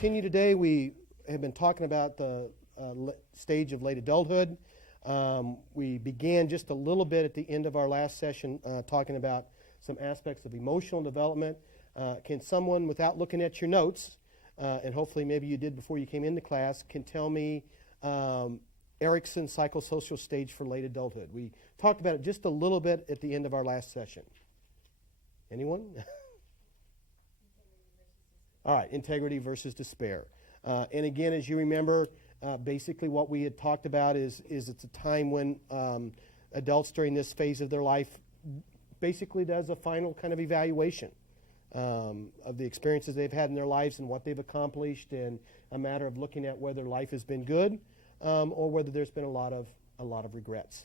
continue today. We have been talking about the stage of late adulthood. We began just a little bit at the end of our last session talking about some aspects of emotional development. Can someone, without looking at your notes, and hopefully maybe you did before you came into class, can tell me Erickson's psychosocial stage for late adulthood? We talked about it just a little bit at the end of our last session. Anyone? All right, integrity versus despair. And again, as you remember, basically what we had talked about is it's a time when adults during this phase of their life basically does a final kind of evaluation of the experiences they've had in their lives and what they've accomplished, and a matter of looking at whether life has been good or whether there's been a lot of regrets.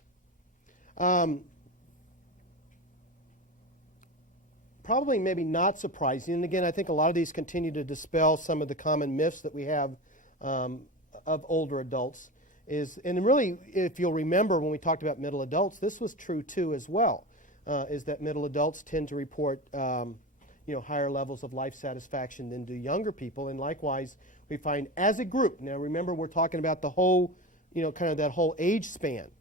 Probably maybe not surprising, and again, I think a lot of these continue to dispel some of the common myths that we have of older adults. And really, if you'll remember when we talked about middle adults, this was true too as well, is that middle adults tend to report higher levels of life satisfaction than do younger people, and likewise, we find as a group, now remember we're talking about the whole, kind of that whole age span.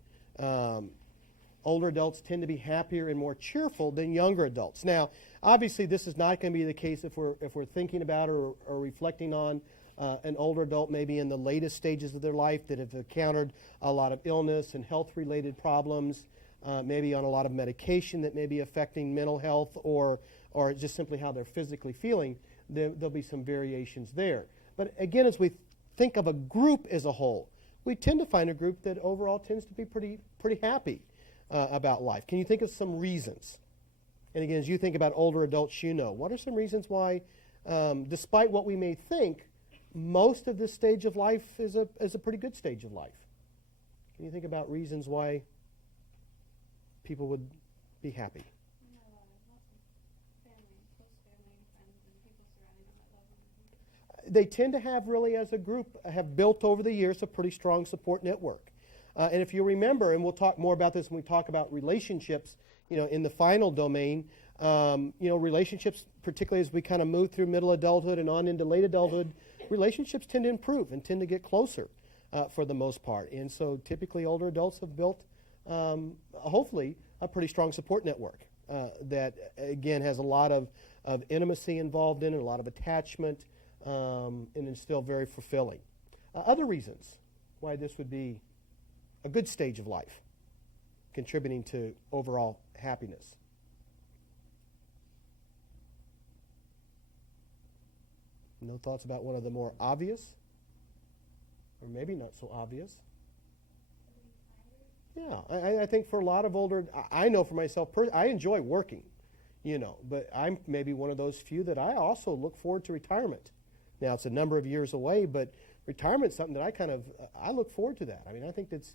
Older adults tend to be happier and more cheerful than younger adults. Now, obviously, this is not going to be the case if we're thinking about or reflecting on an older adult maybe in the latest stages of their life that have encountered a lot of illness and health-related problems, maybe on a lot of medication that may be affecting mental health or just simply how they're physically feeling. There'll be some variations there. But again, as we think of a group as a whole, we tend to find a group that overall tends to be pretty happy about life. Can you think of some reasons? And again, as you think about older adults, what are some reasons why, despite what we may think, most of this stage of life is a pretty good stage of life? Can you think about reasons why people would be happy? They tend to have really, as a group, have built over the years a pretty strong support network. And if you remember, and we'll talk more about this when we talk about relationships, in the final domain, relationships, particularly as we kind of move through middle adulthood and on into late adulthood, relationships tend to improve and tend to get closer for the most part. And so typically older adults have built, hopefully, a pretty strong support network that, again, has a lot of intimacy involved in it, a lot of attachment, and is still very fulfilling. Other reasons why this would be a good stage of life, contributing to overall happiness. No thoughts about one of the more obvious, or maybe not so obvious? Yeah, I think for a lot of older, I know for myself, I enjoy working, but I'm maybe one of those few that I also look forward to retirement. Now, it's a number of years away, but retirement's something that I look forward to that. I mean, I think that's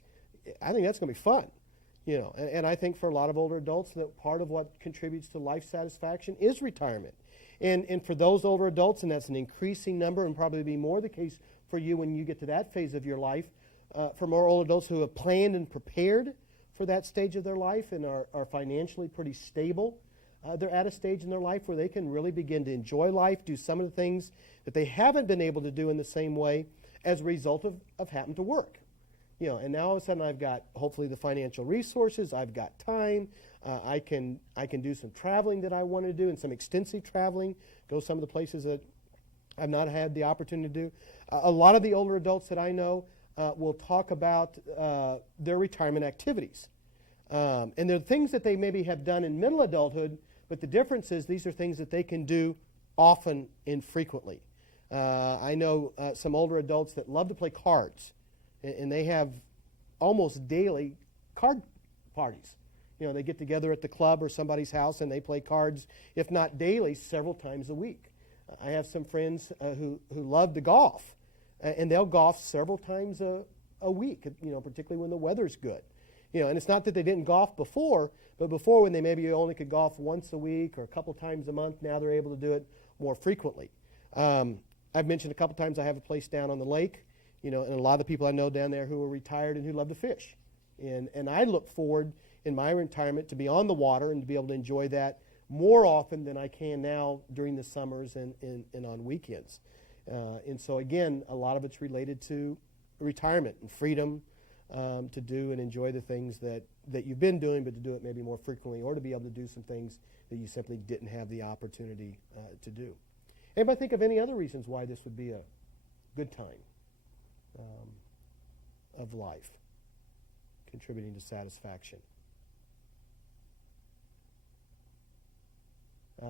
going to be fun, and I think for a lot of older adults that part of what contributes to life satisfaction is retirement. And for those older adults, and that's an increasing number and probably be more the case for you when you get to that phase of your life, for more older adults who have planned and prepared for that stage of their life and are financially pretty stable, they're at a stage in their life where they can really begin to enjoy life, do some of the things that they haven't been able to do in the same way as a result of having to work. And now all of a sudden I've got hopefully the financial resources, I've got time, I can do some traveling that I want to do, and some extensive traveling, go some of the places that I've not had the opportunity to do. A lot of the older adults that I know will talk about their retirement activities. And they're things that they maybe have done in middle adulthood, but the difference is these are things that they can do often and frequently. I know some older adults that love to play cards, and they have almost daily card parties. They get together at the club or somebody's house and they play cards, if not daily, several times a week. I have some friends who love to golf, and they'll golf several times a week, particularly when the weather's good. And it's not that they didn't golf before, but before when they maybe only could golf once a week or a couple times a month, now they're able to do it more frequently. I've mentioned a couple times I have a place down on the lake, and a lot of the people I know down there who are retired and who love to fish. And I look forward in my retirement to be on the water and to be able to enjoy that more often than I can now during the summers and on weekends. And so, again, a lot of it's related to retirement and freedom to do and enjoy the things that you've been doing, but to do it maybe more frequently, or to be able to do some things that you simply didn't have the opportunity to do. Anybody think of any other reasons why this would be a good time of life, contributing to satisfaction?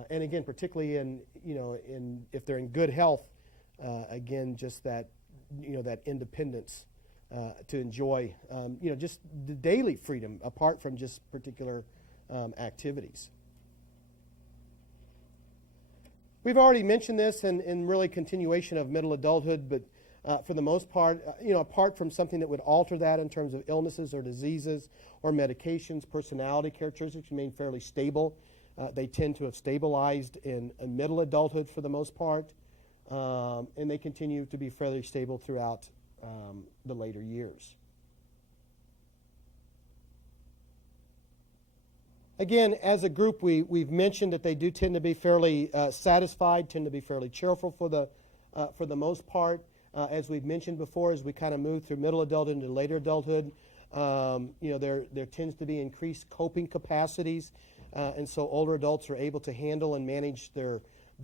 And again, particularly in if they're in good health, again, just that that independence to enjoy just the daily freedom apart from just particular activities. We've already mentioned this in really continuation of middle adulthood, but for the most part, apart from something that would alter that in terms of illnesses or diseases or medications, personality characteristics remain fairly stable. They tend to have stabilized in middle adulthood for the most part, and they continue to be fairly stable throughout the later years. Again, as a group, we've mentioned that they do tend to be fairly satisfied, tend to be fairly cheerful for the most part. As we've mentioned before, as we kind of move through middle adulthood into later adulthood, there tends to be increased coping capacities. And so older adults are able to handle and manage the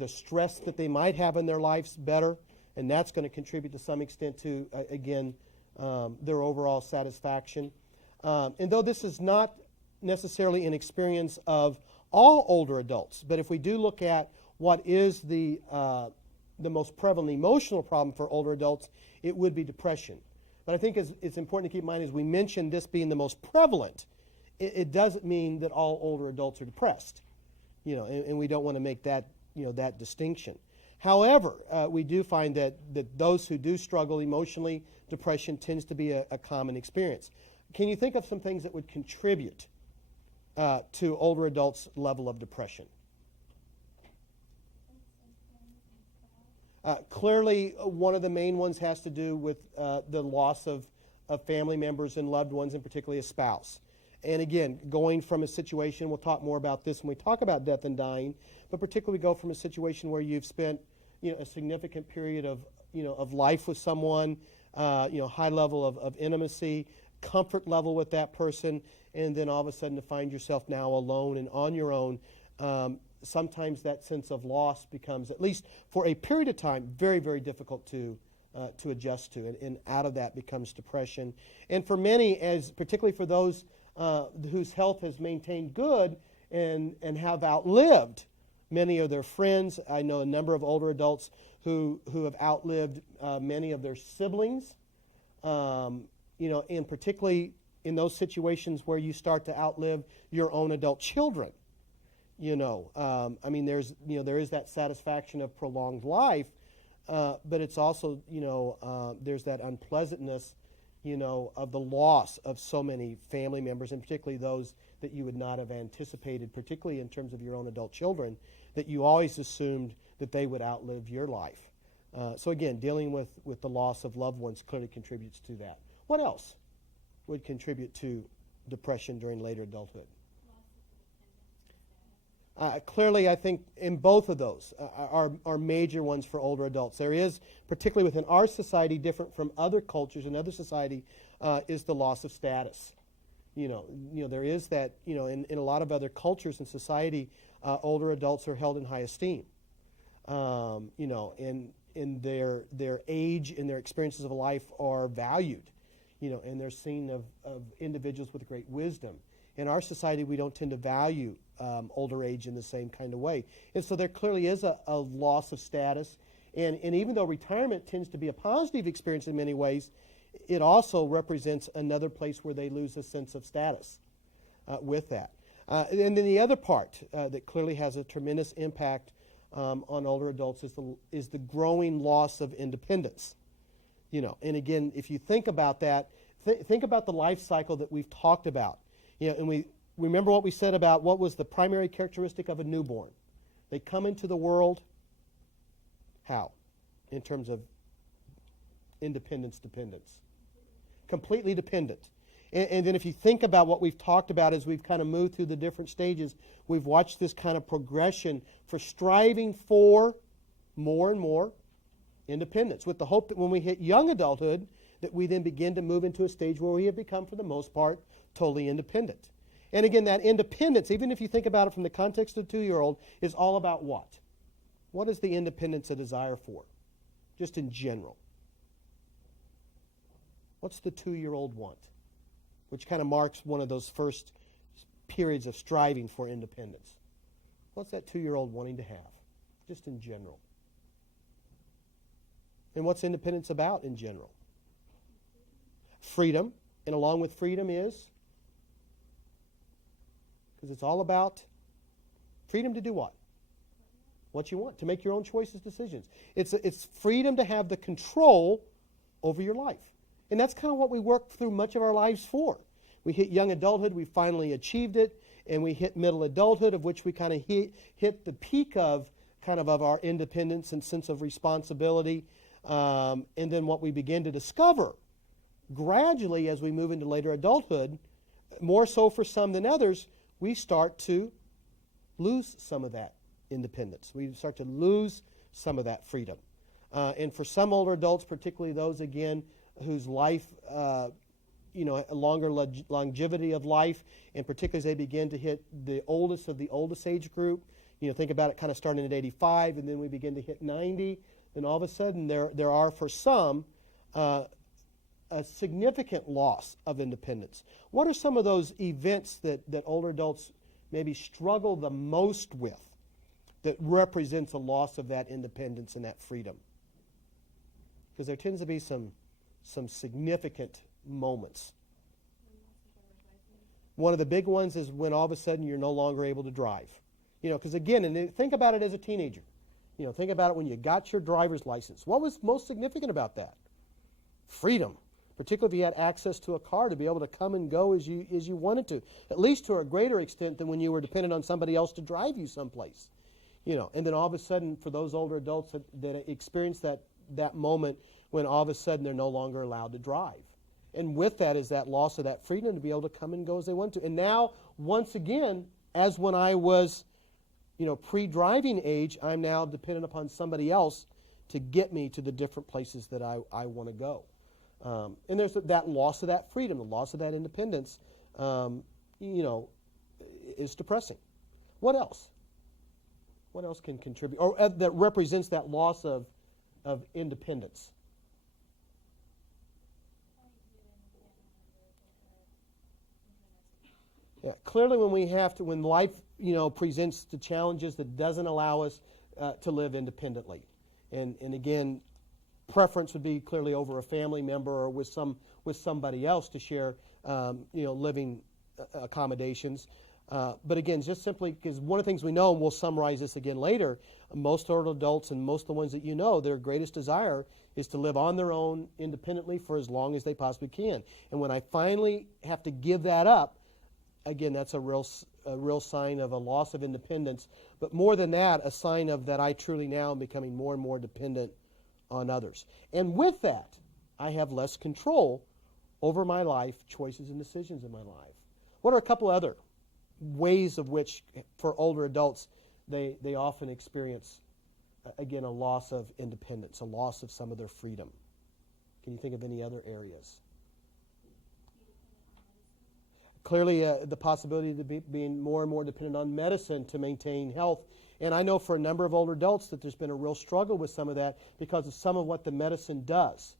stress that they might have in their lives better, and that's going to contribute to some extent to, again, their overall satisfaction. And though this is not necessarily an experience of all older adults, but if we do look at what is the most prevalent emotional problem for older adults, it would be depression. But I think it's important to keep in mind, as we mentioned this being the most prevalent, it doesn't mean that all older adults are depressed, and we don't want to make that, that distinction. However, we do find that those who do struggle emotionally, depression tends to be a common experience. Can you think of some things that would contribute to older adults' level of depression? Clearly, one of the main ones has to do with the loss of family members and loved ones, and particularly a spouse. And again, going from a situation, we'll talk more about this when we talk about death and dying, but particularly go from a situation where you've spent, a significant period of life with someone, high level of intimacy, comfort level with that person, and then all of a sudden to find yourself now alone and on your own. Sometimes that sense of loss becomes, at least for a period of time, very, very difficult to adjust to, and out of that becomes depression. And for many, particularly for those whose health has maintained good and have outlived many of their friends. I know a number of older adults who have outlived many of their siblings, and particularly in those situations where you start to outlive your own adult children. There is that satisfaction of prolonged life, but it's also, there's that unpleasantness, of the loss of so many family members, and particularly those that you would not have anticipated, particularly in terms of your own adult children, that you always assumed that they would outlive your life. So again, dealing with the loss of loved ones clearly contributes to that. What else would contribute to depression during later adulthood? Clearly, I think in both of those are major ones for older adults. There is, particularly within our society, different from other cultures and other society, is the loss of status. There is that. In a lot of other cultures and society, older adults are held in high esteem. In their age and their experiences of life are valued. And they're seen of individuals with great wisdom. In our society, we don't tend to value older age in the same kind of way. And so there clearly is a loss of status. And even though retirement tends to be a positive experience in many ways, it also represents another place where they lose a sense of status with that. And then the other part that clearly has a tremendous impact on older adults is the growing loss of independence. And again, if you think about that, think about the life cycle that we've talked about. And we remember what we said about what was the primary characteristic of a newborn. They come into the world, how? In terms of independence, dependence. Completely dependent. And then if you think about what we've talked about as we've kind of moved through the different stages, we've watched this kind of progression for striving for more and more Independence, with the hope that when we hit young adulthood, that we then begin to move into a stage where we have become, for the most part, totally independent. And again, that independence, even if you think about it from the context of a 2-year-old, is all about what? What is the independence a desire for? Just in general. What's the 2-year-old want? Which kind of marks one of those first periods of striving for independence. What's that 2-year-old wanting to have? Just in general. And what's independence about in general? Freedom. And along with freedom is? Because it's all about freedom to do what? What you want. To make your own choices, decisions. It's freedom to have the control over your life. And that's kind of what we work through much of our lives for. We hit young adulthood, we finally achieved it, and we hit middle adulthood, of which we kind of hit the peak of our independence and sense of responsibility. And then what we begin to discover gradually as we move into later adulthood, more so for some than others, we start to lose some of that independence. We start to lose some of that freedom. And for some older adults, particularly those, again, whose life, a longer longevity of life, and particularly as they begin to hit the oldest of the oldest age group, think about it kind of starting at 85, and then we begin to hit 90, then all of a sudden there are, for some, a significant loss of independence. What are some of those events that older adults maybe struggle the most with that represents a loss of that independence and that freedom? Because there tends to be some significant moments. One of the big ones is when all of a sudden you're no longer able to drive. Because again, and think about it as a teenager. Think about it when you got your driver's license. What was most significant about that? Freedom. Particularly if you had access to a car to be able to come and go as you wanted to. At least to a greater extent than when you were dependent on somebody else to drive you someplace. And then all of a sudden, for those older adults that experience that moment when all of a sudden they're no longer allowed to drive. And with that is that loss of that freedom to be able to come and go as they want to. And now, once again, as when I was, pre-driving age, I'm now dependent upon somebody else to get me to the different places that I want to go. And there's that loss of that freedom, the loss of that independence, is depressing. What else? What else can contribute, or that represents that loss of independence? Yeah, clearly when life, presents the challenges that doesn't allow us to live independently. And again, preference would be clearly over a family member or with somebody else to share, living accommodations. But again, just simply because one of the things we know, and we'll summarize this again later, most older adults and most of the ones that their greatest desire is to live on their own independently for as long as they possibly can. And when I finally have to give that up, again, that's a real sign of a loss of independence. But more than that, a sign of that I truly now am becoming more and more dependent on others. And with that, I have less control over my life, choices and decisions in my life. What are a couple other ways of which, for older adults, they often experience, again, a loss of independence, a loss of some of their freedom? Can you think of any other areas? Clearly, the possibility to being more and more dependent on medicine to maintain health. And I know for a number of older adults that there's been a real struggle with some of that because of some of what the medicine does.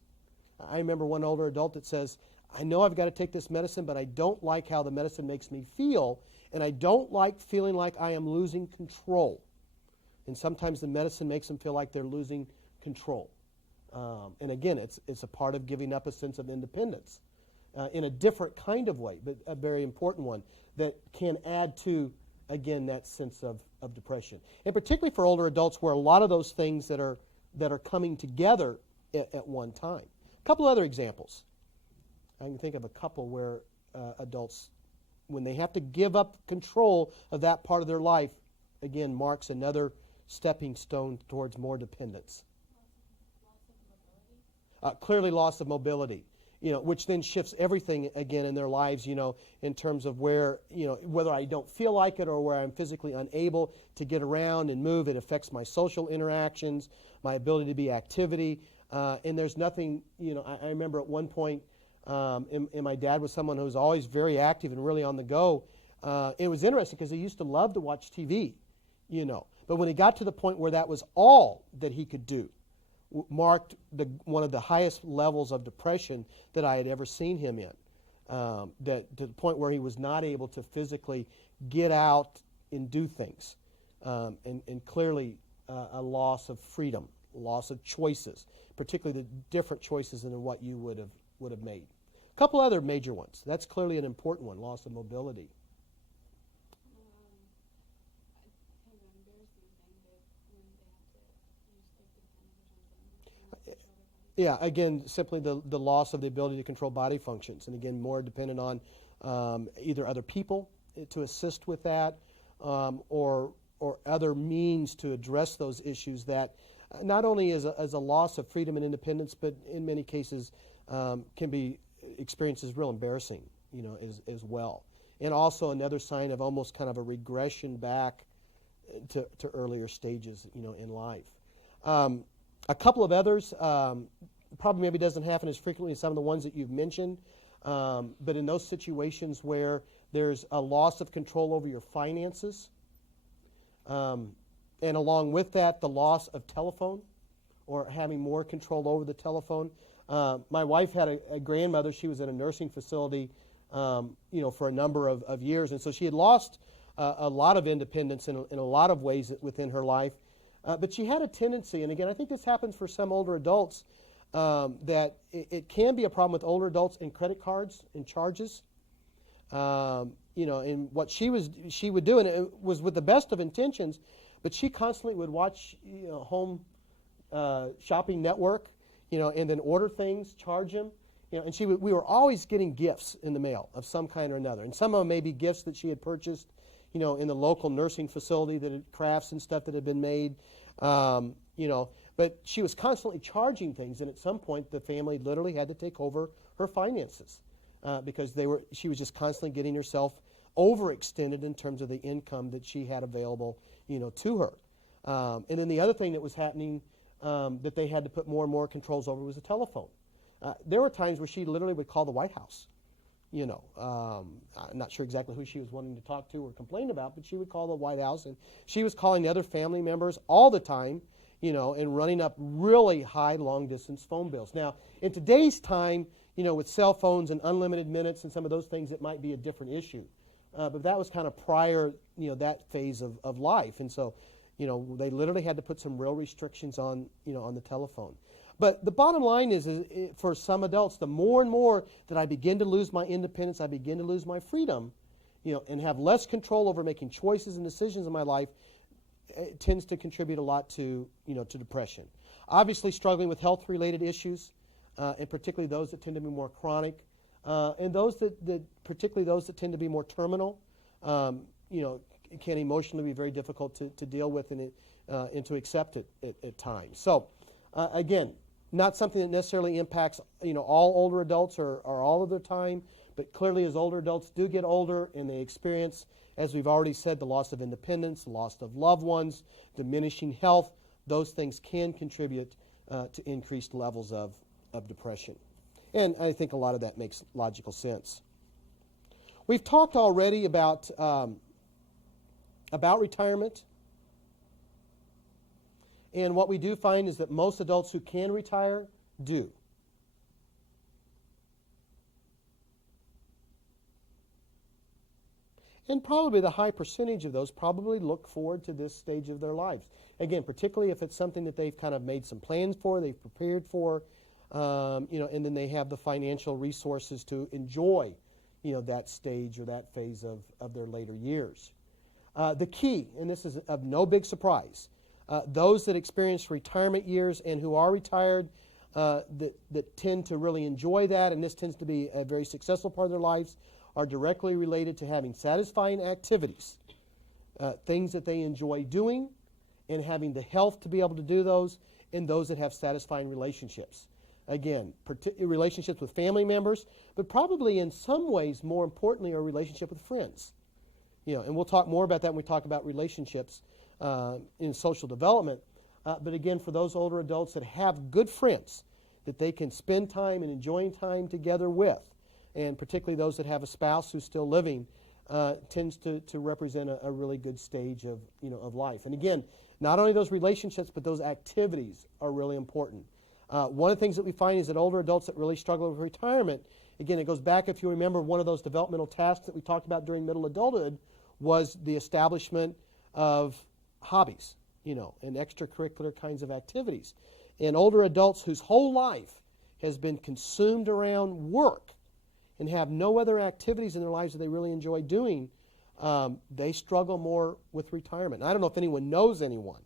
I remember one older adult that says, I know I've got to take this medicine, but I don't like how the medicine makes me feel, and I don't like feeling like I am losing control. And sometimes the medicine makes them feel like they're losing control. And again, it's a part of giving up a sense of independence in a different kind of way, but a very important one that can add to, again, that sense of depression. And particularly for older adults where a lot of those things that are coming together at one time. A couple other examples. I can think of a couple where adults, when they have to give up control of that part of their life, again, marks another stepping stone towards more dependence. Clearly loss of mobility. which then shifts everything again in their lives, in terms of where, whether I don't feel like it or where I'm physically unable to get around and move. It affects my social interactions, my ability to be activity. And there's nothing, I remember at one point, and my dad was someone who was always very active and really on the go. It was interesting because he used to love to watch TV, But when he got to the point where that was all that he could do, marked one of the highest levels of depression that I had ever seen him in. That to the point where he was not able to physically get out and do things, and clearly a loss of freedom, loss of choices, particularly the different choices than what you would have made. A couple other major ones. That's clearly an important one: loss of mobility. Yeah, again, simply the loss of the ability to control body functions, and again, more dependent on either other people to assist with that, or other means to address those issues that not only as a loss of freedom and independence, but in many cases can be experienced as real embarrassing, as well. And also another sign of almost kind of a regression back to earlier stages, in life. A couple of others, probably maybe doesn't happen as frequently as some of the ones that you've mentioned, but in those situations where there's a loss of control over your finances, and along with that, the loss of telephone or having more control over the telephone. My wife had a grandmother. She was in a nursing facility, for a number of years, and so she had lost a lot of independence in a lot of ways within her life. But she had a tendency, and again, I think this happens for some older adults, that it can be a problem with older adults in credit cards and charges. And what she would do, and it was with the best of intentions, but she constantly would watch, home shopping network, and then order things, charge them, and we were always getting gifts in the mail of some kind or another, and some of them may be gifts that she had purchased, in the local nursing facility, that crafts and stuff that had been made, but she was constantly charging things, and at some point the family literally had to take over her finances because she was just constantly getting herself overextended in terms of the income that she had available, to her. And then the other thing that was happening that they had to put more and more controls over was the telephone. There were times where she literally would call the White House. I'm not sure exactly who she was wanting to talk to or complain about, but she would call the White House, and she was calling the other family members all the time, and running up really high long-distance phone bills. Now, in today's time, with cell phones and unlimited minutes and some of those things, it might be a different issue. But that was kind of prior, that phase of life. And so, they literally had to put some real restrictions on, on the telephone. But the bottom line is for some adults, the more and more that I begin to lose my independence, I begin to lose my freedom, and have less control over making choices and decisions in my life, it tends to contribute a lot to, to depression. Obviously, struggling with health-related issues, and particularly those that tend to be more chronic, and those particularly those that tend to be more terminal, it can emotionally be very difficult to deal with and to accept it at times. So, again, not something that necessarily impacts, all older adults or all of their time, but clearly as older adults do get older and they experience, as we've already said, the loss of independence, the loss of loved ones, diminishing health, those things can contribute to increased levels of depression. And I think a lot of that makes logical sense. We've talked already about retirement. And what we do find is that most adults who can retire do. And probably the high percentage of those probably look forward to this stage of their lives. Again, particularly if it's something that they've kind of made some plans for, they've prepared for, and then they have the financial resources to enjoy, that stage or that phase of their later years. The key, and this is of no big surprise, those that experience retirement years and who are retired that tend to really enjoy that, and this tends to be a very successful part of their lives, are directly related to having satisfying activities, things that they enjoy doing, and having the health to be able to do those, and those that have satisfying relationships. Again, relationships with family members, but probably in some ways, more importantly, our relationship with friends. And we'll talk more about that when we talk about relationships in social development. But again, for those older adults that have good friends that they can spend time and enjoying time together with, and particularly those that have a spouse who's still living, tends to represent a really good stage of life. And again, not only those relationships, but those activities are really important. One of the things that we find is that older adults that really struggle with retirement, again, it goes back, if you remember, one of those developmental tasks that we talked about during middle adulthood was the establishment of hobbies, and extracurricular kinds of activities. And older adults whose whole life has been consumed around work and have no other activities in their lives that they really enjoy doing, they struggle more with retirement. And I don't know if anyone knows anyone.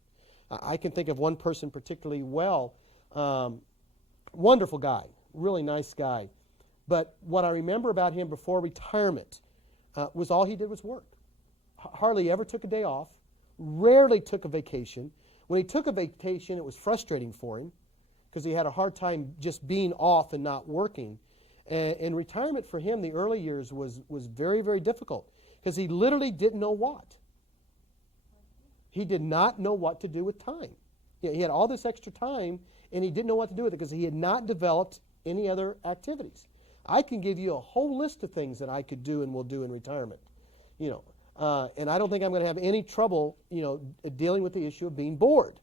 I can think of one person particularly well. Wonderful guy, really nice guy. But what I remember about him before retirement was all he did was work. Hardly ever took a day off, rarely took a vacation. When he took a vacation, it was frustrating for him because he had a hard time just being off and not working. And retirement for him, the early years, was very, very difficult because he literally didn't know what. He did not know what to do with time. He had all this extra time, and he didn't know what to do with it because he had not developed any other activities. I can give you a whole list of things that I could do and will do in retirement, and I don't think I'm going to have any trouble, dealing with the issue of being bored.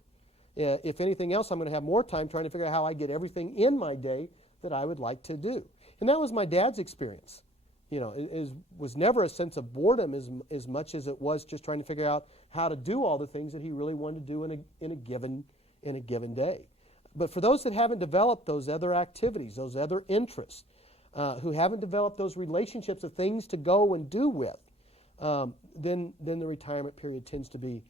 If anything else, I'm going to have more time trying to figure out how I get everything in my day that I would like to do. And that was my dad's experience. It was never a sense of boredom as much as it was just trying to figure out how to do all the things that he really wanted to do in a given day. But for those that haven't developed those other activities, those other interests, who haven't developed those relationships of things to go and do with, then the retirement period tends to be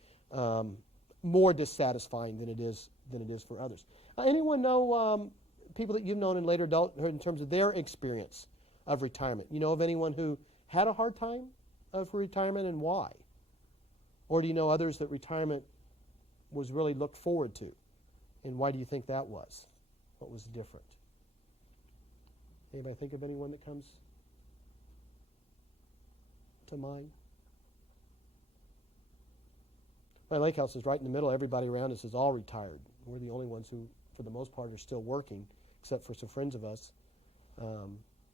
more dissatisfying than it is for others. Anyone know people that you've known in later adulthood in terms of their experience of retirement? You know of anyone who had a hard time of retirement, and why? Or do you know others that retirement was really looked forward to? And why do you think that was? What was different? Anybody think of anyone that comes to mind? My lake house is right in the middle. Everybody around us is all retired. We're the only ones who, for the most part, are still working, except for some friends of us.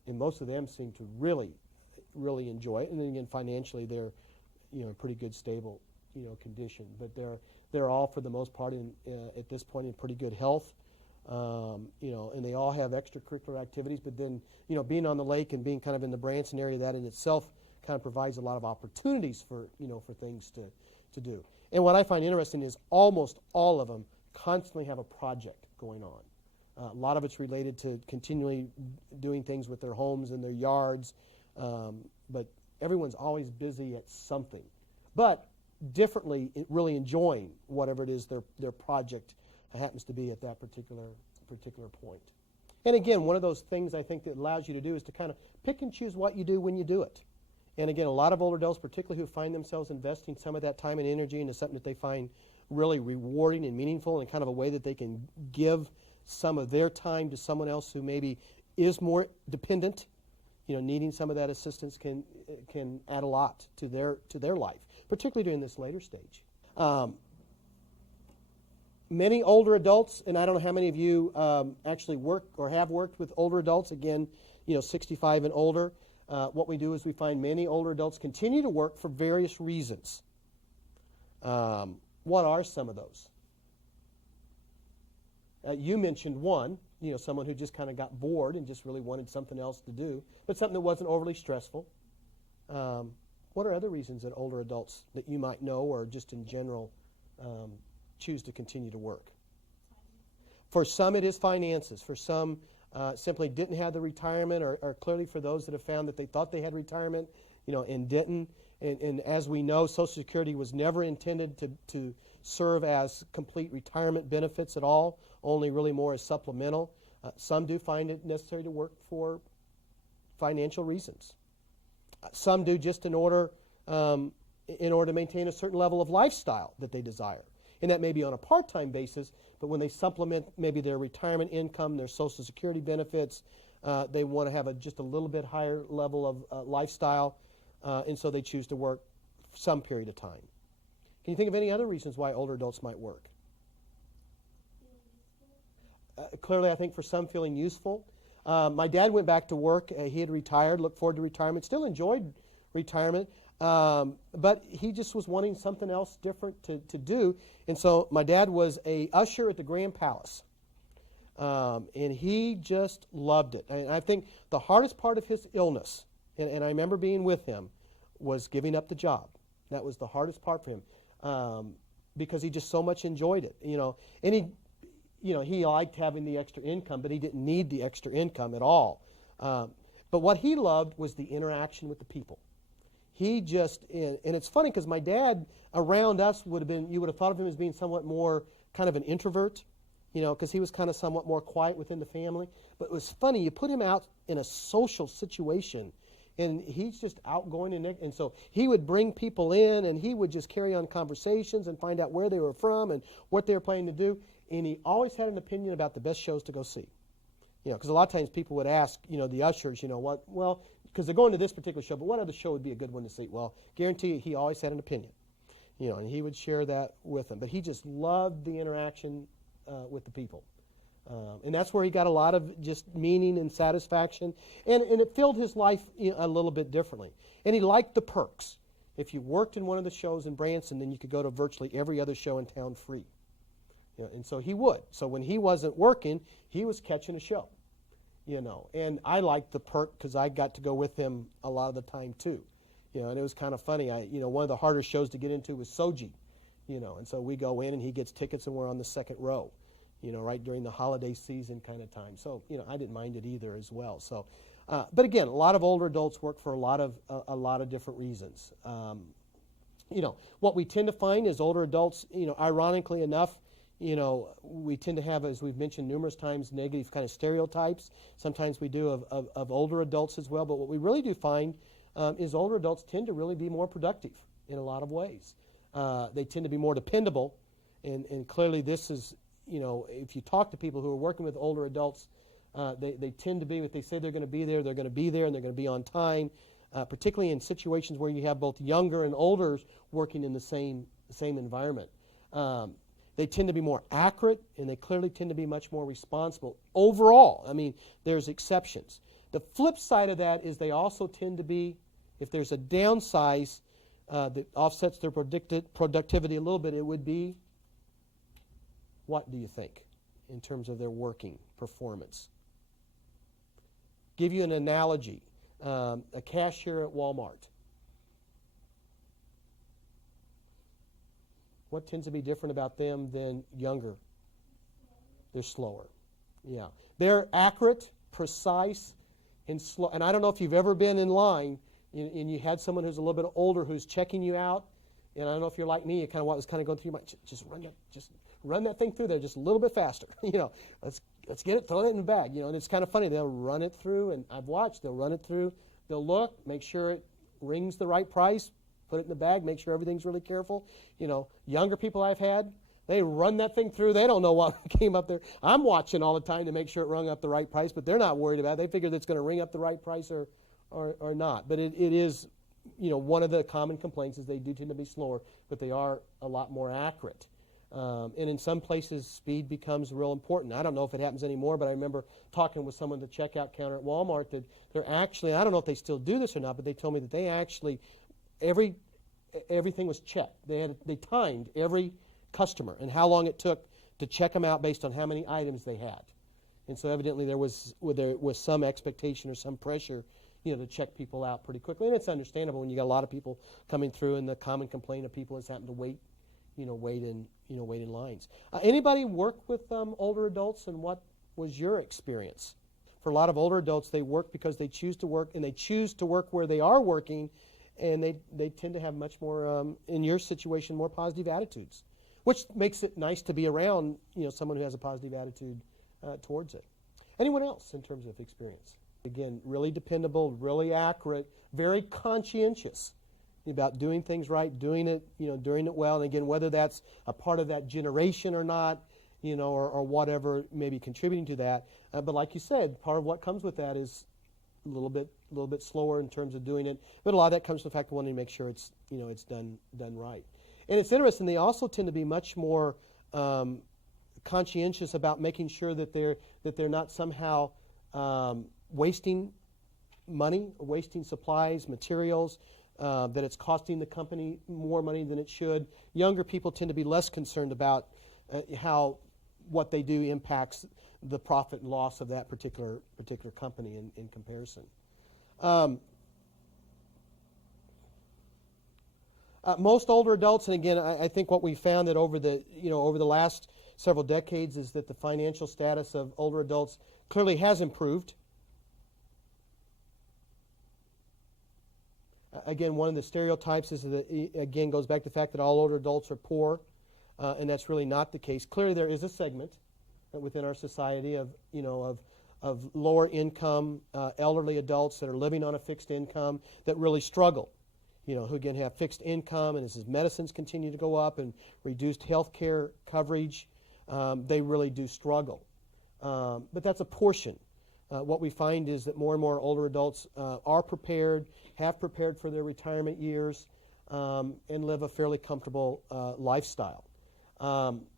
And most of them seem to really, really enjoy it. And then again, financially, they're in pretty good, stable condition. But they're all, for the most part, at this point, in pretty good health. And they all have extracurricular activities. But then, being on the lake and being kind of in the Branson area, that in itself kind of provides a lot of opportunities for things to do. And what I find interesting is almost all of them constantly have a project going on. A lot of it's related to continually doing things with their homes and their yards, but everyone's always busy at something. But differently, really enjoying whatever it is their project happens to be at that particular point. And again, one of those things I think that allows you to do is to kind of pick and choose what you do when you do it. And again, a lot of older adults, particularly who find themselves investing some of that time and energy into something that they find really rewarding and meaningful, and kind of a way that they can give some of their time to someone else who maybe is more dependent, needing some of that assistance can add a lot to their life, particularly during this later stage. Many older adults, and I don't know how many of you actually work or have worked with older adults, again, 65 and older. What we do is we find many older adults continue to work for various reasons. What are some of those? You mentioned one, someone who just kind of got bored and just really wanted something else to do, but something that wasn't overly stressful. What are other reasons that older adults that you might know, or just in general, choose to continue to work? For some, it is finances. For some, simply didn't have the retirement, or clearly for those that have found that they thought they had retirement, and didn't. And as we know, Social Security was never intended to serve as complete retirement benefits at all, only really more as supplemental. Some do find it necessary to work for financial reasons. Some do just in order to maintain a certain level of lifestyle that they desire. And that may be on a part-time basis, but when they supplement maybe their retirement income, their Social Security benefits, they want to have just a little bit higher level of lifestyle, and so they choose to work some period of time. Can you think of any other reasons why older adults might work? Clearly, I think for some, feeling useful. My dad went back to work. He had retired, looked forward to retirement, still enjoyed retirement, but he just was wanting something else different to do. And so my dad was a usher at the Grand Palace, and he just loved it. I think the hardest part of his illness, and I remember being with him, was giving up the job. That was the hardest part for him, because he just so much enjoyed it. And he liked having the extra income, but he didn't need the extra income at all. But what he loved was the interaction with the people. He just, and it's funny because my dad around us you would have thought of him as being somewhat more kind of an introvert, because he was kind of somewhat more quiet within the family. But it was funny, you put him out in a social situation, and he's just outgoing, and so he would bring people in, and he would just carry on conversations and find out where they were from and what they were planning to do. And he always had an opinion about the best shows to go see. Because a lot of times people would ask, the ushers, because they're going to this particular show, but what other show would be a good one to see? Well, guarantee you, he always had an opinion, and he would share that with them. But he just loved the interaction with the people. And that's where he got a lot of just meaning and satisfaction. And it filled his life a little bit differently. And he liked the perks. If you worked in one of the shows in Branson, then you could go to virtually every other show in town free. And so he would. So when he wasn't working, he was catching a show. And I liked the perk because I got to go with him a lot of the time too. And it was kind of funny. One of the harder shows to get into was Soji. And so we go in and he gets tickets and we're on the second row. Right during the holiday season kind of time. So, I didn't mind it either as well. So, but again, a lot of older adults work for a lot of different reasons. What we tend to find is older adults, ironically enough, we tend to have, as we've mentioned numerous times, negative kind of stereotypes. Sometimes we do of older adults as well. But what we really do find is older adults tend to really be more productive in a lot of ways. They tend to be more dependable. And clearly this is, if you talk to people who are working with older adults, they tend to be, if they say they're going to be there, and they're going to be on time, particularly in situations where you have both younger and older working in the same environment. They tend to be more accurate, and they clearly tend to be much more responsible. Overall, there's exceptions. The flip side of that is they also tend to be, if there's a downsize that offsets their productivity a little bit, it would be, what do you think in terms of their working performance? Give you an analogy. A cashier at Walmart. What tends to be different about them than younger? They're slower. Yeah. They're accurate, precise, and slow. And I don't know if you've ever been in line and you had someone who's a little bit older who's checking you out. And I don't know if you're like me, you was kind of going through your mind, just run that thing through there just a little bit faster. Let's get it, throw it in the bag. And it's kind of funny. They'll run it through, and I've watched. They'll run it through. They'll look, make sure it rings the right price, put it in the bag, make sure everything's really careful. Younger people I've had, they run that thing through. They don't know what came up there. I'm watching all the time to make sure it rung up the right price, but they're not worried about it. They figure that it's going to ring up the right price or not. But it is, one of the common complaints is they do tend to be slower, but they are a lot more accurate. And in some places, speed becomes real important. I don't know if it happens anymore, but I remember talking with someone at the checkout counter at Walmart that they're actually, I don't know if they still do this or not, but they told me that they actually, everything was checked. They timed every customer and how long it took to check them out based on how many items they had. And so evidently there was some expectation or some pressure, to check people out pretty quickly. And it's understandable when you got a lot of people coming through, and the common complaint of people is having to wait in lines. Anybody work with older adults, and what was your experience? For a lot of older adults, they work because they choose to work, and they choose to work where they are working, and they tend to have much more, in your situation, more positive attitudes, which makes it nice to be around, someone who has a positive attitude towards it. Anyone else in terms of experience? Again, really dependable, really accurate, very conscientious. about doing things right, doing it well. And again, whether that's a part of that generation or not, or whatever may be contributing to that. But like you said, part of what comes with that is a little bit slower in terms of doing it. But a lot of that comes from the fact of wanting to make sure it's done right. And it's interesting. They also tend to be much more conscientious about making sure that they're not somehow wasting money, or wasting supplies, materials, that it's costing the company more money than it should. Younger people tend to be less concerned about how what they do impacts the profit and loss of that particular company in comparison. Most older adults, and again, I think what we found that over the last several decades is that the financial status of older adults clearly has improved. Again, one of the stereotypes is that, again, goes back to the fact that all older adults are poor, and that's really not the case. Clearly, there is a segment within our society of lower income elderly adults that are living on a fixed income that really struggle. Who again have fixed income, and as medicines continue to go up and reduced health care coverage, they really do struggle. But that's a portion. What we find is that more and more older adults are prepared, have prepared for their retirement years, and live a fairly comfortable lifestyle.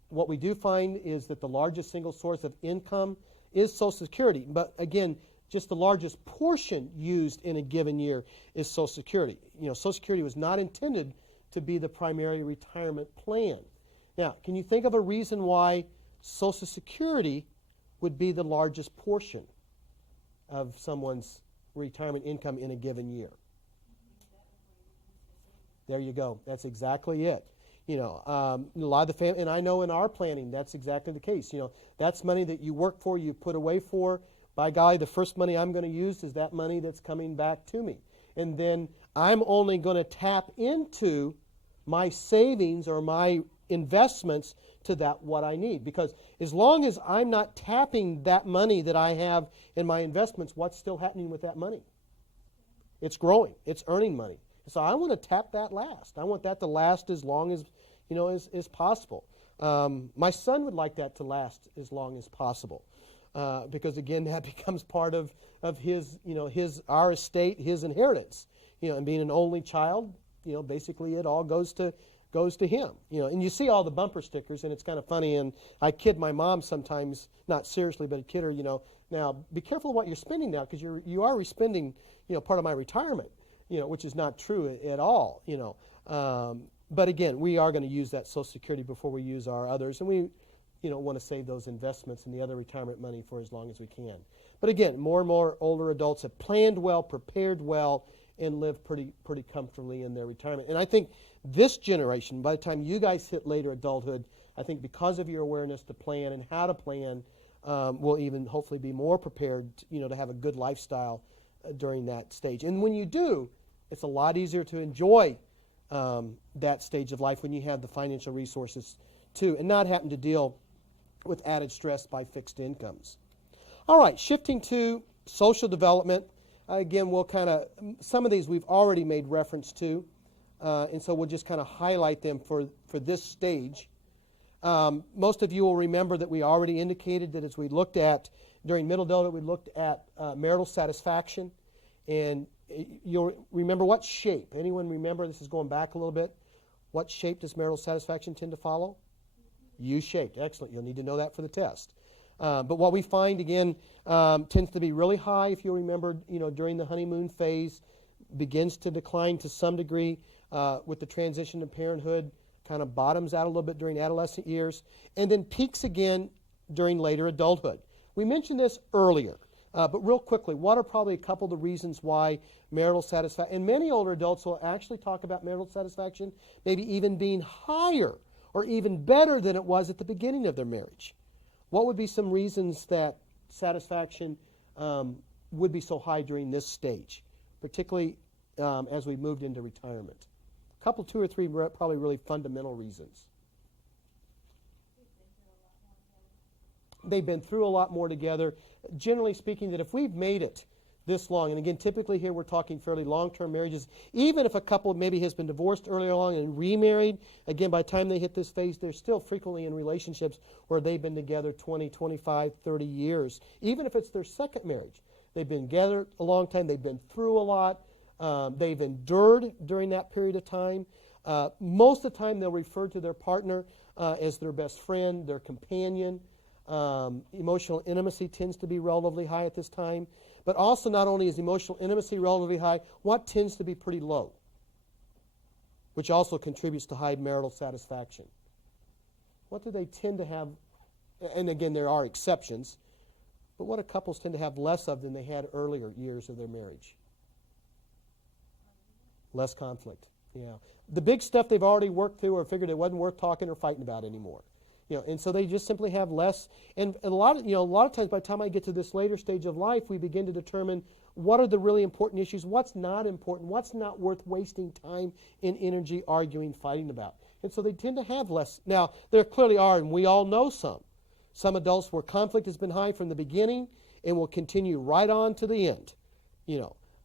What we do find is that the largest single source of income is Social Security. But again, just the largest portion used in a given year is Social Security. Social Security was not intended to be the primary retirement plan. Now, can you think of a reason why Social Security would be the largest portion of someone's retirement income in a given year? There you go. That's exactly it. A lot of the family, and I know in our planning that's exactly the case. That's money that you work for, you put away for. By golly, the first money I'm going to use is that money that's coming back to me. And then I'm only going to tap into my savings or my investments to that what I need. Because as long as I'm not tapping that money that I have in my investments, what's still happening with that money? It's growing. It's earning money. So I want to tap that last. I want that to last as long as as possible. My son would like that to last as long as possible, because again, that becomes part of his our estate, his inheritance. And being an only child, basically it all goes to him. And you see all the bumper stickers, and it's kind of funny. And I kid my mom sometimes, not seriously, but I kid her. Now be careful of what you're spending now, because you are spending part of my retirement. Which is not true at all, But again, we are going to use that Social Security before we use our others, and we, want to save those investments and the other retirement money for as long as we can. But again, more and more older adults have planned well, prepared well, and live pretty comfortably in their retirement. And I think this generation, by the time you guys hit later adulthood, I think because of your awareness to plan and how to plan, will even hopefully be more prepared, to have a good lifestyle during that stage. And when you do, it's a lot easier to enjoy that stage of life when you have the financial resources too, and not having to deal with added stress by fixed incomes. All right, shifting to social development. Again, we'll some of these we've already made reference to, and so we'll just kind of highlight them for this stage. Most of you will remember that we already indicated that as we looked at during middle adulthood, we looked at marital satisfaction, and you'll remember what shape. Anyone remember? This is going back a little bit. What shape does marital satisfaction tend to follow? U-shaped. Excellent. You'll need to know that for the test. But what we find again tends to be really high. If you remember, during the honeymoon phase, begins to decline to some degree with the transition to parenthood. Kind of bottoms out a little bit during adolescent years, and then peaks again during later adulthood. We mentioned this earlier, but real quickly, what are probably a couple of the reasons why marital satisfaction, and many older adults will actually talk about marital satisfaction maybe even being higher or even better than it was at the beginning of their marriage. What would be some reasons that satisfaction would be so high during this stage, particularly as we moved into retirement? A couple, two or three probably really fundamental reasons. They've been through a lot more together. Generally speaking, that if we've made it this long. And again, typically here we're talking fairly long-term marriages. Even if a couple maybe has been divorced earlier on and remarried, again, by the time they hit this phase, they're still frequently in relationships where they've been together 20, 25, 30 years. Even if it's their second marriage. They've been together a long time. They've been through a lot. They've endured during that period of time. Most of the time they'll refer to their partner as their best friend, their companion. Emotional intimacy tends to be relatively high at this time. But also not only is emotional intimacy relatively high, what tends to be pretty low, which also contributes to high marital satisfaction. What do they tend to have? And again, there are exceptions. But what do couples tend to have less of than they had earlier years of their marriage? Less conflict. Yeah. The big stuff they've already worked through or figured it wasn't worth talking or fighting about anymore. And so they just simply have less. And a lot of times by the time I get to this later stage of life, we begin to determine what are the really important issues, what's not important, what's not worth wasting time and energy arguing, fighting about. And so they tend to have less. Now, there clearly are, and we all know some adults where conflict has been high from the beginning and will continue right on to the end.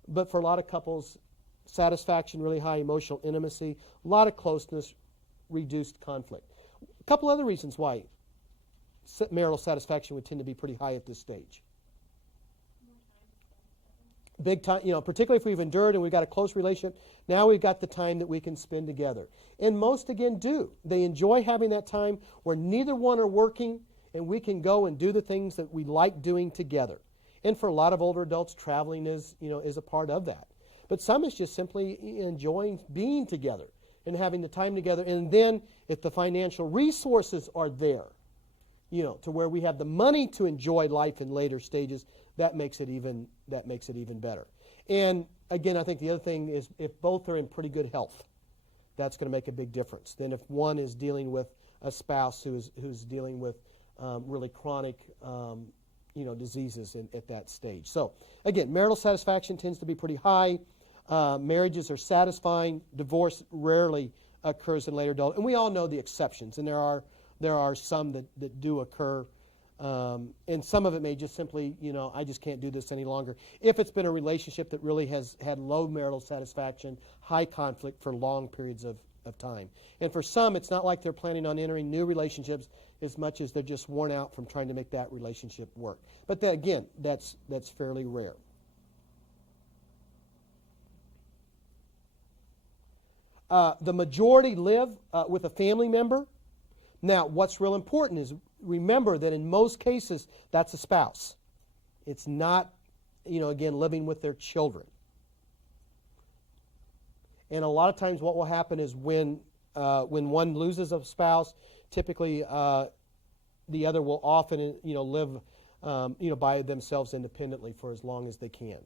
But for a lot of couples, satisfaction really high, emotional intimacy, a lot of closeness, reduced conflict. A couple other reasons why marital satisfaction would tend to be pretty high at this stage. Big time, particularly if we've endured and we've got a close relationship, now we've got the time that we can spend together. And most, again, do. They enjoy having that time where neither one are working and we can go and do the things that we like doing together. And for a lot of older adults, traveling is a part of that. But some is just simply enjoying being together and having the time together. And then if the financial resources are there, to where we have the money to enjoy life in later stages, that makes it even better. And again, I think the other thing is if both are in pretty good health, that's going to make a big difference. Then if one is dealing with a spouse who's dealing with really chronic diseases at that stage. So again, marital satisfaction tends to be pretty high. Marriages are satisfying. Divorce rarely occurs in later adulthood. And we all know the exceptions, and there are some that do occur. And some of it may just simply, I just can't do this any longer. If it's been a relationship that really has had low marital satisfaction, high conflict for long periods of time. And for some, it's not like they're planning on entering new relationships as much as they're just worn out from trying to make that relationship work. But again, that's fairly rare. The majority live with a family member. Now, what's real important is remember that in most cases, that's a spouse. It's not, again, living with their children. And a lot of times what will happen is when one loses a spouse, typically the other will often, live, by themselves independently for as long as they can.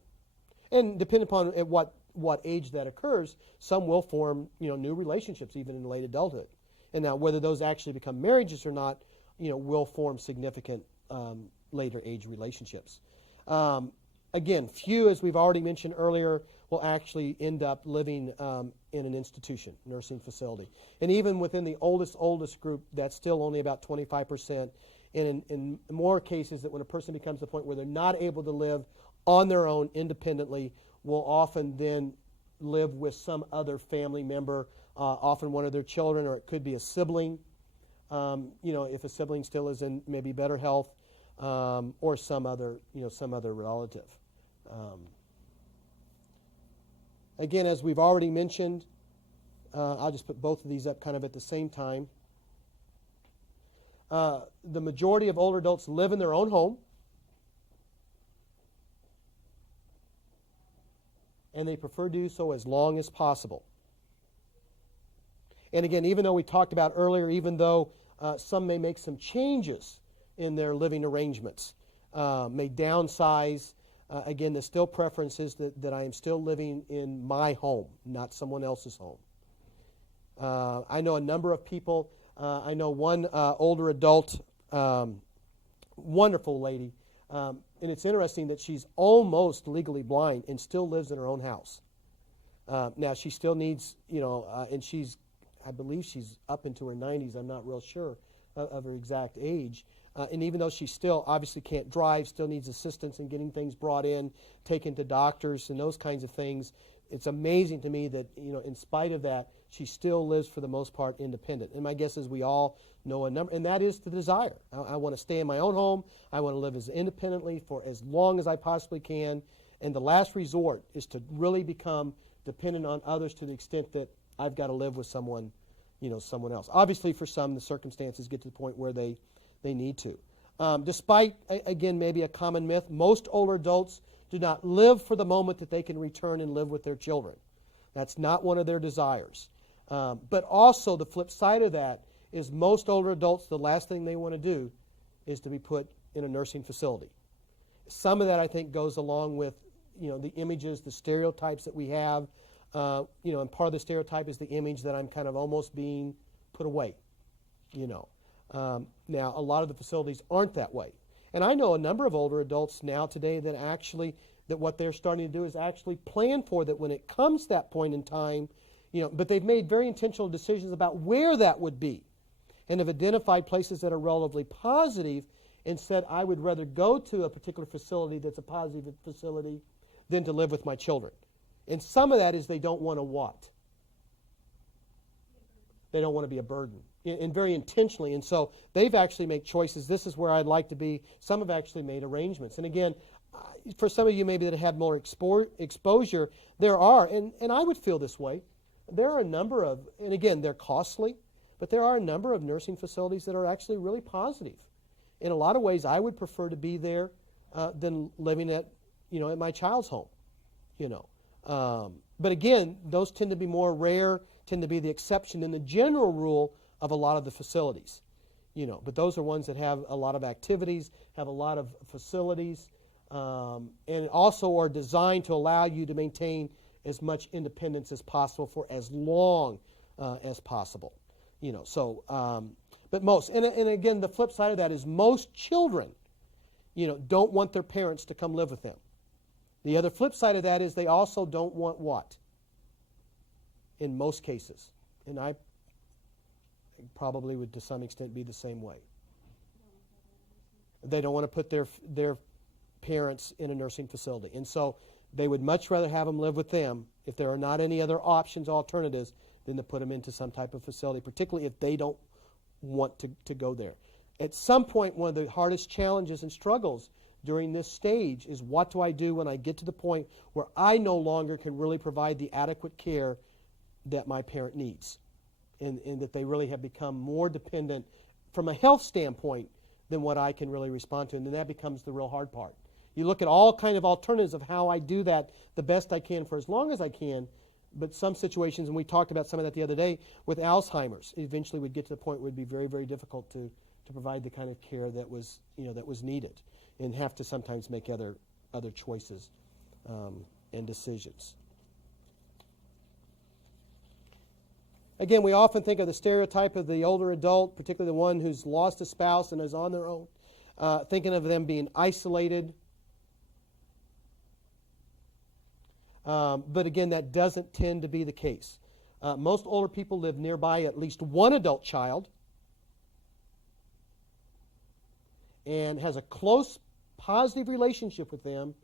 And depending upon at what age that occurs, some will form, new relationships even in late adulthood. And now whether those actually become marriages or not, will form significant later age relationships. Again, few, as we've already mentioned earlier, will actually end up living in an institution, nursing facility. And even within the oldest group, that's still only about 25%. And in more cases, that when a person becomes to the point where they're not able to live on their own independently, will often then live with some other family member, often one of their children, or it could be a sibling, if a sibling still is in maybe better health, or some other relative. Again, as we've already mentioned, I'll just put both of these up kind of at the same time. The majority of older adults live in their own home. And they prefer to do so as long as possible. And again, even though we talked about earlier, even though some may make some changes in their living arrangements, may downsize, again, the still preference is that I am still living in my home, not someone else's home. I know a number of people. I know one older adult, wonderful lady, and it's interesting that she's almost legally blind and still lives in her own house. Now, she still needs, and I believe she's up into her 90s. I'm not real sure of her exact age. And even though she still obviously can't drive, still needs assistance in getting things brought in, taken to doctors and those kinds of things, it's amazing to me that, in spite of that, she still lives for the most part independent. And my guess is we all know a number, and that is the desire. I want to stay in my own home. I want to live as independently for as long as I possibly can. And the last resort is to really become dependent on others to the extent that I've got to live with someone else. Obviously, for some, the circumstances get to the point where they need to. Despite, again, maybe a common myth, most older adults do not live for the moment that they can return and live with their children. That's not one of their desires. But also, the flip side of that is most older adults, the last thing they want to do is to be put in a nursing facility. Some of that, I think, goes along with, the images, the stereotypes that we have. And part of the stereotype is the image that I'm kind of almost being put away, Now, a lot of the facilities aren't that way. And I know a number of older adults now today that what they're starting to do is actually plan for that when it comes to that point in time, but they've made very intentional decisions about where that would be and have identified places that are relatively positive and said, I would rather go to a particular facility that's a positive facility than to live with my children. And some of that is they don't want to what? They don't want to be a burden, and very intentionally. And so they've actually made choices. This is where I'd like to be. Some have actually made arrangements. And again, for some of you maybe that have had more exposure, there are, and I would feel this way, there are a number of, and again, they're costly, but there are a number of nursing facilities that are actually really positive. In a lot of ways, I would prefer to be there than living at my child's home, But again, those tend to be more rare, tend to be the exception than the general rule of a lot of the facilities, But those are ones that have a lot of activities, have a lot of facilities, and also are designed to allow you to maintain as much independence as possible for as long as possible, But most, and again, the flip side of that is most children, don't want their parents to come live with them. The other flip side of that is they also don't want what? In most cases. And I probably would to some extent be the same way. They don't want to put their parents in a nursing facility. And so they would much rather have them live with them if there are not any other options, alternatives, than to put them into some type of facility, particularly if they don't want to go there. At some point, one of the hardest challenges and struggles during this stage is what do I do when I get to the point where I no longer can really provide the adequate care that my parent needs, and that they really have become more dependent from a health standpoint than what I can really respond to, and then that becomes the real hard part. You look at all kind of alternatives of how I do that the best I can for as long as I can, but some situations, and we talked about some of that the other day, with Alzheimer's, eventually would get to the point where it would be very, very difficult to provide the kind of care that was needed, and have to sometimes make other choices and decisions. Again, we often think of the stereotype of the older adult, particularly the one who's lost a spouse and is on their own, thinking of them being isolated. But again, that doesn't tend to be the case. Most older people live nearby at least one adult child and has a close, positive relationship with them,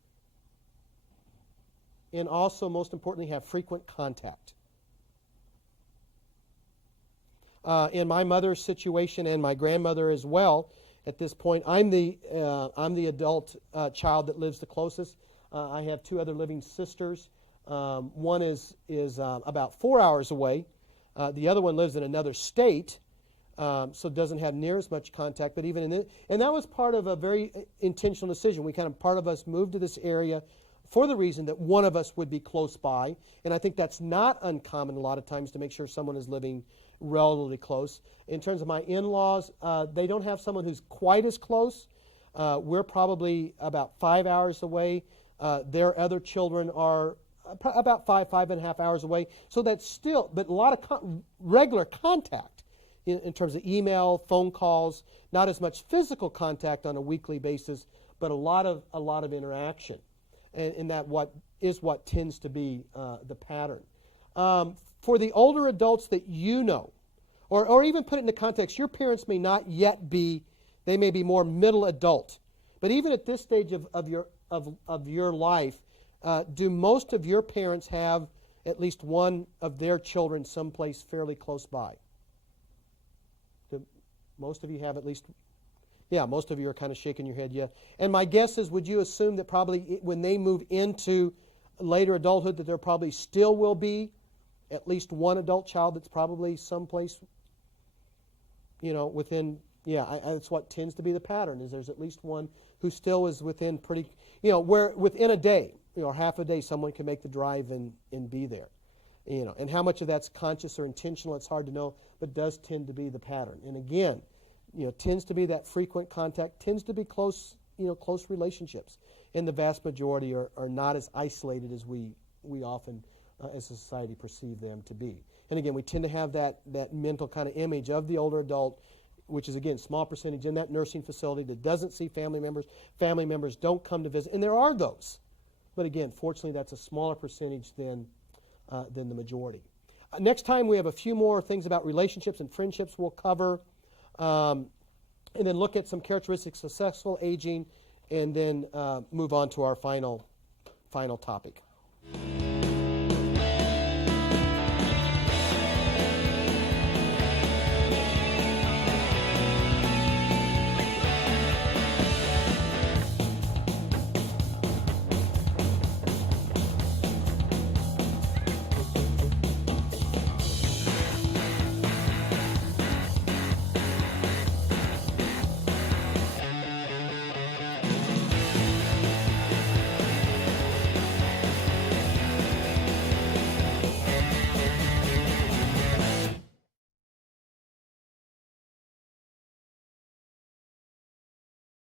and also, most importantly, have frequent contact. In my mother's situation and my grandmother as well, at this point, I'm the adult child that lives the closest. I have two other living sisters. One is about 4 hours away. The other one lives in another state, so doesn't have near as much contact. But even in it, and that was part of a very intentional decision. Part of us moved to this area for the reason that one of us would be close by, and I think that's not uncommon a lot of times to make sure someone is living relatively close. In terms of my in-laws, they don't have someone who's quite as close. We're probably about 5 hours away. Their other children are about 5.5 hours away. So that's still, but a lot of regular contact in terms of email, phone calls, not as much physical contact on a weekly basis, but a lot of interaction. And that what tends to be the pattern. For the older adults that you know, or even put it into context, your parents may not yet be They may be more middle adult. But even at this stage of your life, do most of your parents have at least one of their children someplace fairly close by? Do most of you have at least? Yeah, most of you are kind of shaking your head, yeah. And my guess is, would you assume that probably when they move into later adulthood that there probably still will be at least one adult child that's probably someplace, within, that's what tends to be the pattern, is there's at least one who still is within pretty, where within a day, or half a day, someone can make the drive and be there. And how much of that's conscious or intentional, it's hard to know, but does tend to be the pattern. And again, tends to be that frequent contact, tends to be close relationships. And the vast majority are not as isolated as we often, as a society, perceive them to be. And again, we tend to have that mental kind of image of the older adult, which is, again, small percentage in that nursing facility that doesn't see family members. Family members don't come to visit. And there are those. But again, fortunately, that's a smaller percentage than the majority. Next time, we have a few more things about relationships and friendships we'll cover. And then look at some characteristics of successful aging, and then move on to our final topic.